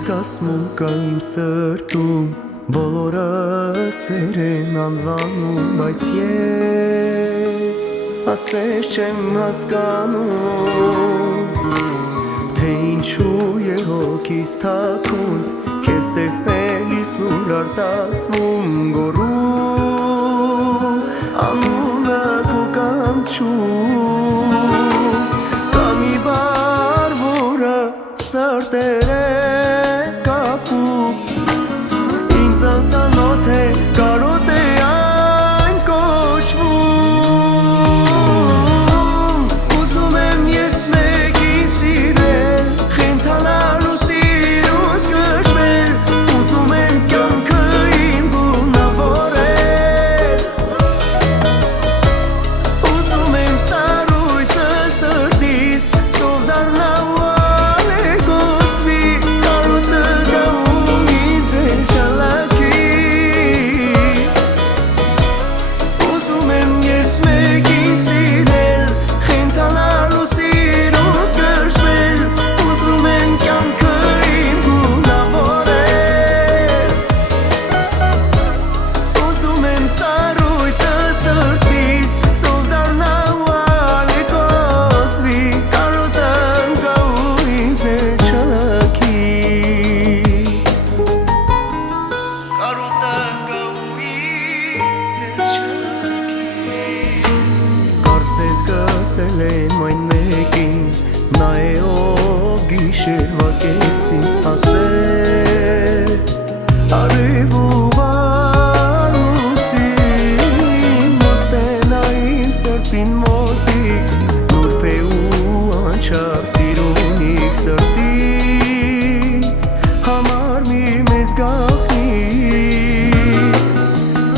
Զգացմուն կա իմ սրտում, բոլորը սեր են անվանում, բայց ես ասես չեմ հասկանում, թե ինչու է հոգիս թաքուն, քեզ տեսնելիս լուր արտասվում, գոռում անունը քո կանչում, կա մի բառ, որը սրտեր է Անծանոթ է, կարոտ է այն կոչվում Ուզում եմ ես մեկին սիրել Խենթանալու սիրուց կշվել Ուզում եմ կյանքը իմ գունավորել Ուզում եմ սառույցը սրտիս Սով դառնա ու ալեկոծվի Կարոտը գա ու ինձ էլ շալակ Գտել եմ այն մեկին, նա է ով գիշերվա կեսին ասես արև ու վար ուսին մոտենա իմ սրտին մոտիկ նուրբ է ու անչափ սիրունիկ սրտիս համար մի մեզ գաղտնիք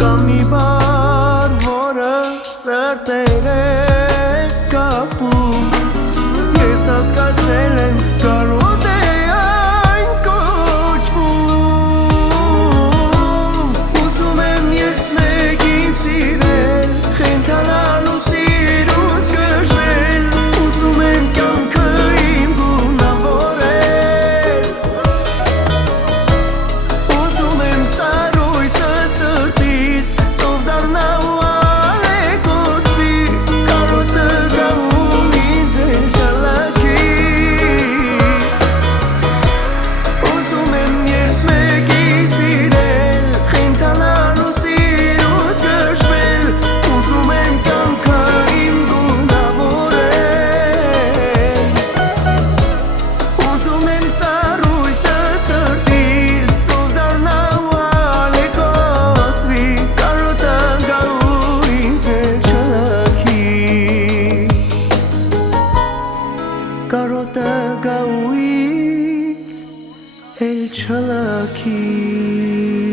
կա մի բառ, որը սրտեր է Ես հասկացել եմ կարոտ է այն կոչվում Ուզում եմ ես մեկին սիրել Խենթանալու սիրուց կշվել Ուզում եմ կյանքը իմ գունավորել Ուզում եմ սառույցը սրտիս Սով դառնա ու ալեկոծվի Կարոտը գա ու ինձ էլ շալակ Կարոտը գա ու ինձ էլ չլաքի